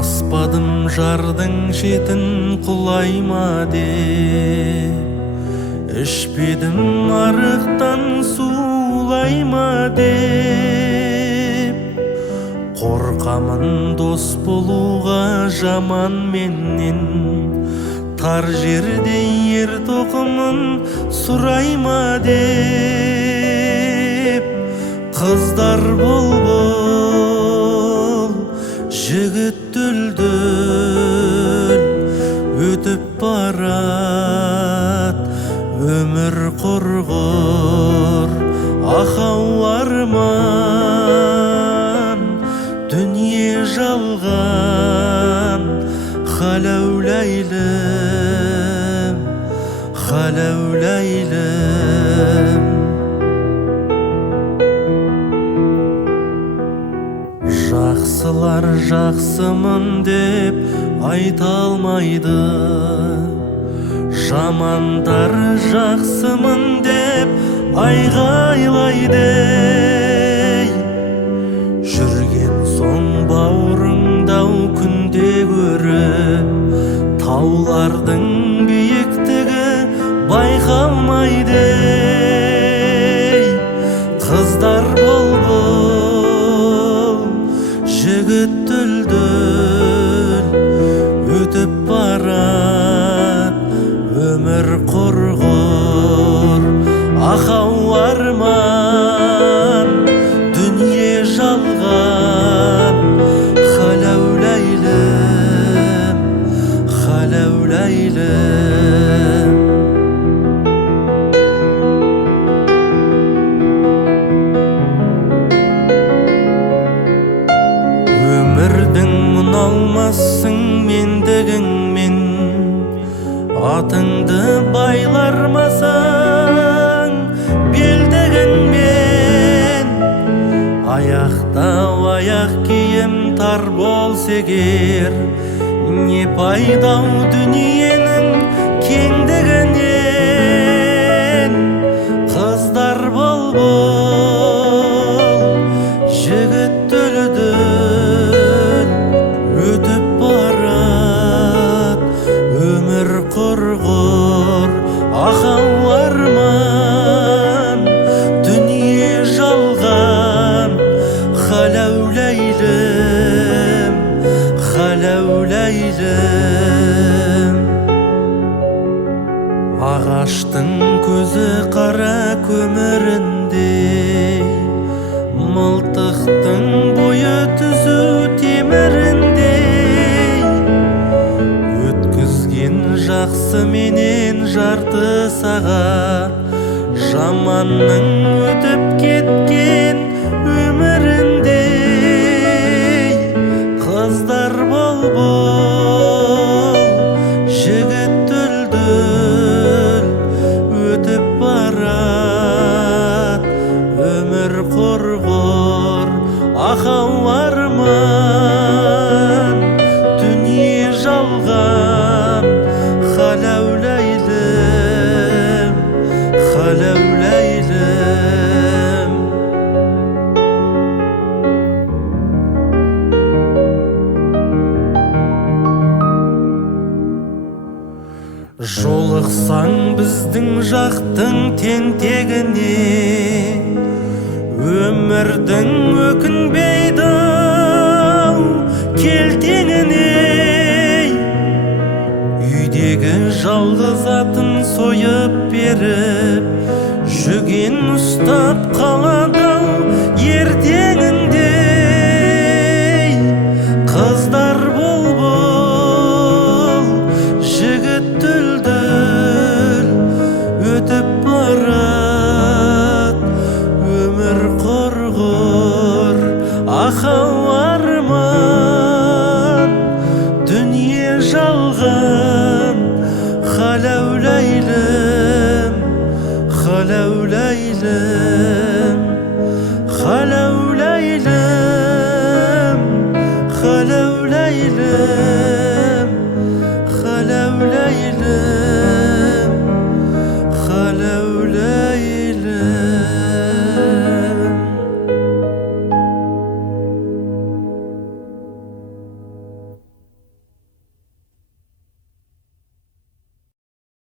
Баспадым жардың шетін құлайма деп, ішпедім арықтан сулайма деп. Қорқамын дос болуға жаман менен, тар жерде ер тоқымын сұрайма деп. Қыздар бол, жігіт дүлдүл, өтіп барат өмір құрғыр. Ақау арман, дүние жалған, халәуләйлім, халәуләйлім. Жақсылар жақсымын деп айта алмайды, жамандар жақсымын деп айғайлайды. Жүрген соң бауырыңдау күнде көріп, таулардың биіктігі байқалмайды. Қыздар бол, жігіт дүлдүл, өтіп барат өмір құрғыр. Ақау арман, дүние жалған, халәуләйлім, халәуләйлім. Өмірдің мұналмассың мендігіңмен, атыңды байлармасаң белдігіңмен. Аяқтау аяқ киім тар болса егер, не пайдау дүниенің кеңдігінен. Қыздар бол, жігіт дүлдүл, өтіп барат өмір құрғыр. Ақау арман, дүние жалған, халәуләйлім, халәуләйлім. Ағаштың көзі қара көміріндей, мылтықтың бойы түзу теміріндей. Өткізген жақсы менен жарты сағат, жаманның өтіп кеткен өміріндей. Қыздар бол, жігіт дүлдүл, өтіп барат өмір құрғыр. Ақау арман, дүние жалған, халәуләйлім, халәуләйлім. Жолықсаң біздің жақтың тентегіне, өмірдің өкінбейді келтеңіне. Үйдегі жалғыз атын сойып беріп, жүген ұстап қалады ертең.